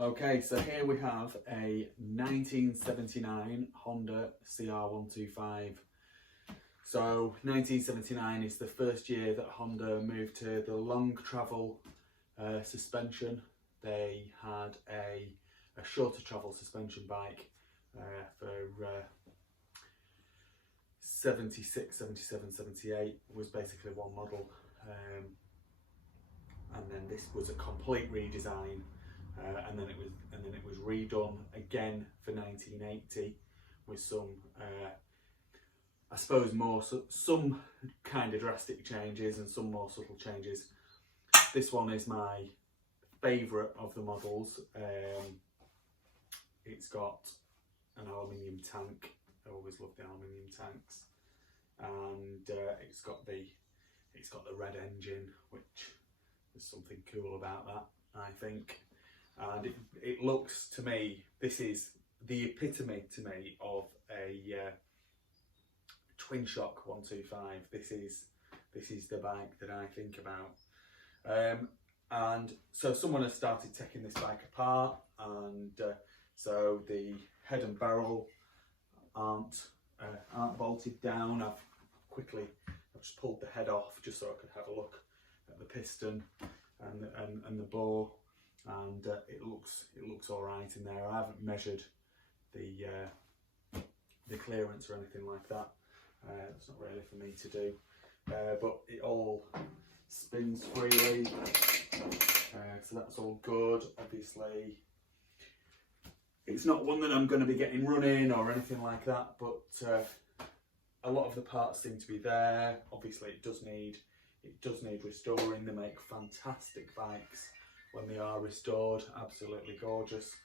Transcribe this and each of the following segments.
Okay, so here we have a 1979 Honda CR125. So 1979 is the first year that Honda moved to the long travel suspension. They had a shorter travel suspension bike for 76, 77, 78 was basically one model. And then this was a complete redesign. And then it was redone again for 1980 with some, I suppose, some kind of drastic changes and some more subtle changes. This one is my favourite of the models. It's got an aluminium tank. I always love the aluminium tanks, and it's got the red engine, which there's something cool about that, I think. And it looks to me, this is the epitome to me of a twin shock 125. This is the bike that I think about. And so someone has started taking this bike apart, and so the head and barrel aren't bolted down. I've just pulled the head off just so I could have a look at the piston and the bore. And it looks all right in there. I haven't measured the clearance or anything like that. It's not really for me to do. But it all spins freely, so that's all good. Obviously, it's not one that I'm going to be getting running or anything like that. But a lot of the parts seem to be there. Obviously, it does need restoring. They make fantastic bikes when they are restored, absolutely gorgeous.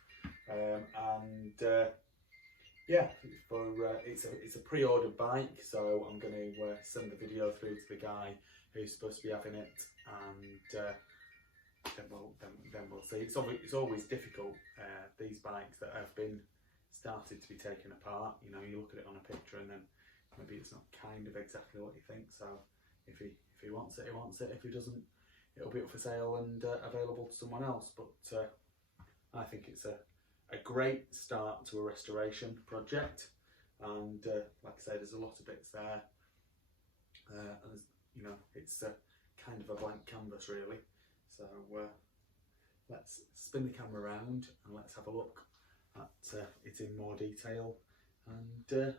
Yeah, it's a pre-ordered bike, so I'm going to send the video through to the guy who's supposed to be having it, and then we'll see. It's always difficult, these bikes that have been started to be taken apart. You know, you look at it on a picture and then maybe it's not kind of exactly what you think. So if he wants it, he wants it. If he doesn't, it'll be up for sale and available to someone else. But I think it's a great start to a restoration project, and like I say, there's a lot of bits there, and you know, it's kind of a blank canvas really. So let's spin the camera around and let's have a look at it in more detail, and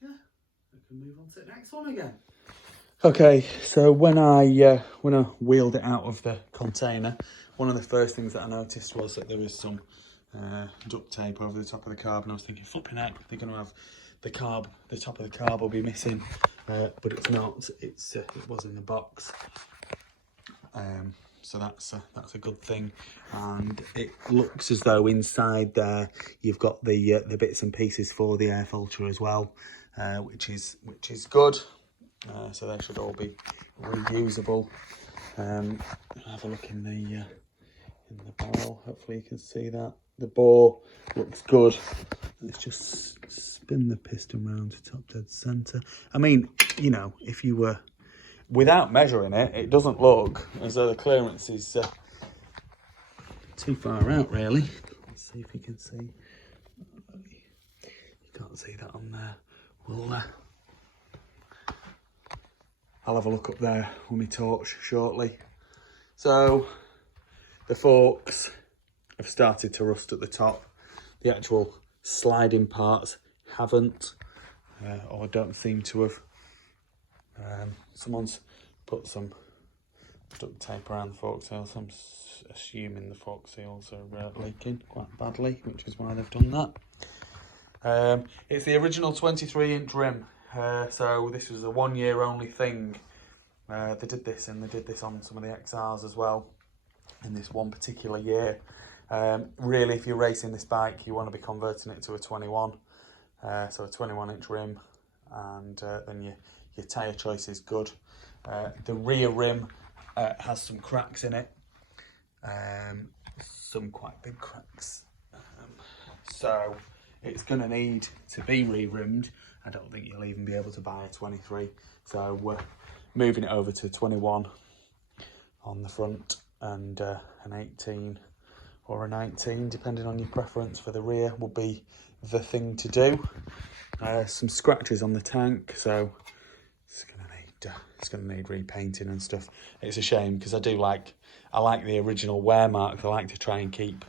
yeah, we can move on to the next one again. Okay, so when I wheeled it out of the container, one of the first things that I noticed was that there was some duct tape over the top of the carb, and I was thinking, flipping heck, they're going to have the top of the carb will be missing, but it's not. It was in the box, so that's a good thing. And it looks as though inside there you've got the bits and pieces for the air filter as well, which is good. So they should all be reusable. Have a look in the barrel. Hopefully you can see that. The bore looks good. Let's just spin the piston round to top dead centre. I mean, you know, if you were without measuring it, it doesn't look as though the clearance is too far out, really. Let's see if you can see. You can't see that on there. Well, I'll have a look up there with my torch shortly. So the forks have started to rust at the top. The actual sliding parts haven't, or don't seem to have. Someone's put some duct tape around the fork seals. I'm assuming the fork seals are leaking quite badly, which is why they've done that. It's the original 23-inch rim. So this was a 1 year only thing. They did this, and they did this on some of the XRs as well in this one particular year. Really, if you're racing this bike, you want to be converting it to a 21, so a 21-inch rim, and then your tyre choice is good. The rear rim has some cracks in it, some quite big cracks, so it's going to need to be re-rimmed. I don't think you'll even be able to buy a 23, so we're moving it over to 21 on the front and an 18 or a 19, depending on your preference for the rear, will be the thing to do. Some scratches on the tank, so it's gonna need repainting and stuff. It's a shame because I like the original wear marks. I like to try and keep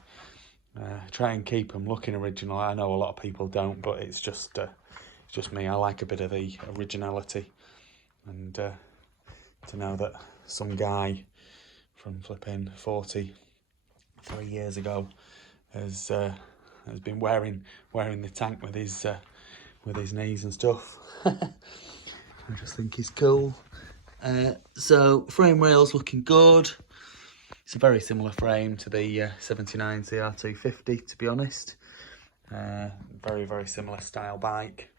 them looking original. I know a lot of people don't, but it's just me. I like a bit of the originality, and to know that some guy from flipping 43 years ago has been wearing the tank with his knees and stuff. I just think he's cool. So frame rails looking good. It's a very similar frame to the 79 CR250, to be honest. Very, very similar style bike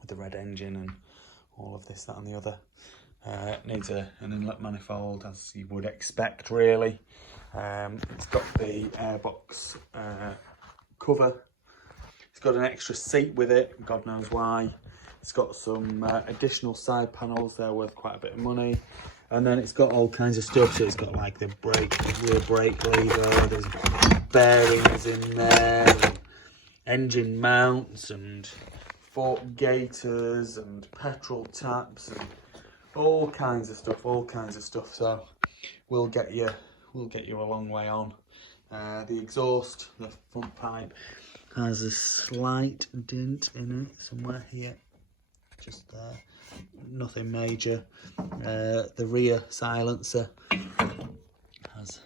with the red engine and all of this, that and the other. Needs an inlet manifold, as you would expect, really. It's got the airbox cover. It's got an extra seat with it, God knows why. It's got some additional side panels. They're worth quite a bit of money. And then it's got all kinds of stuff. So it's got like the rear brake lever, there's bearings in there, and engine mounts and fork gaiters and petrol taps and all kinds of stuff. So we'll get you a long way on. The exhaust, the front pipe, has a slight dent in it somewhere here, just there, nothing major. The rear silencer has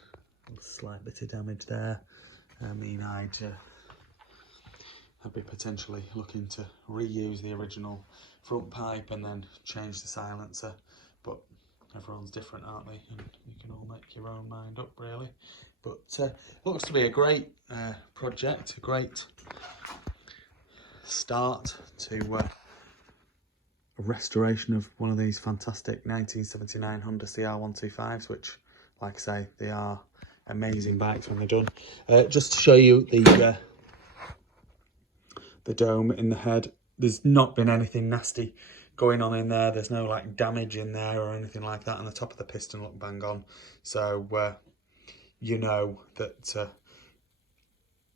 a slight bit of damage there. I mean, I'd be potentially looking to reuse the original front pipe and then change the silencer, but everyone's different, aren't they? And you can all make your own mind up, really. But looks to be a great project, a great start to a restoration of one of these fantastic 1979 Honda CR125s, which, like I say, they are amazing bikes when they're done. Just to show you the dome in the head, there's not been anything nasty going on in there. There's no like damage in there or anything like that, and the top of the piston look bang on. So you know that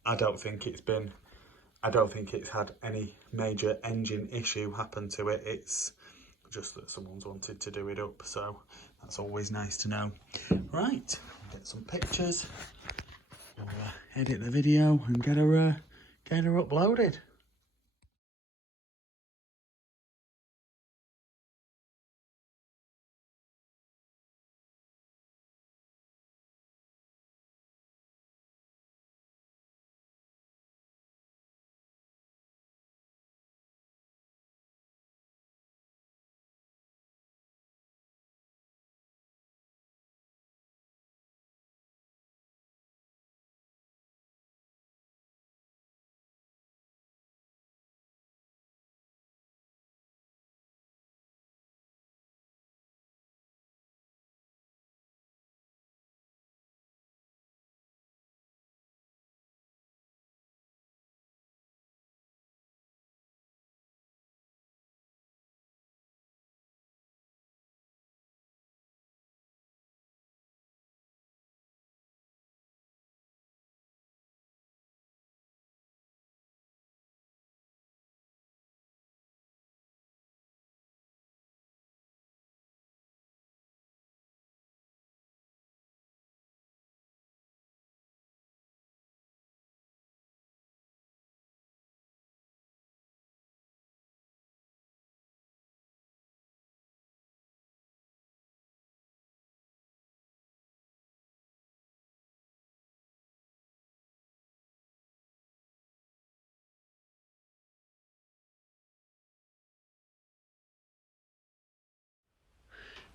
I don't think it's had any major engine issue happen to it. It's just that someone's wanted to do it up, so that's always nice to know. Right, get some pictures, we'll edit the video and get her uploaded.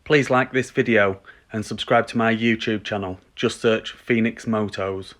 Please like this video and subscribe to my YouTube channel. Just search Phoenix Motos.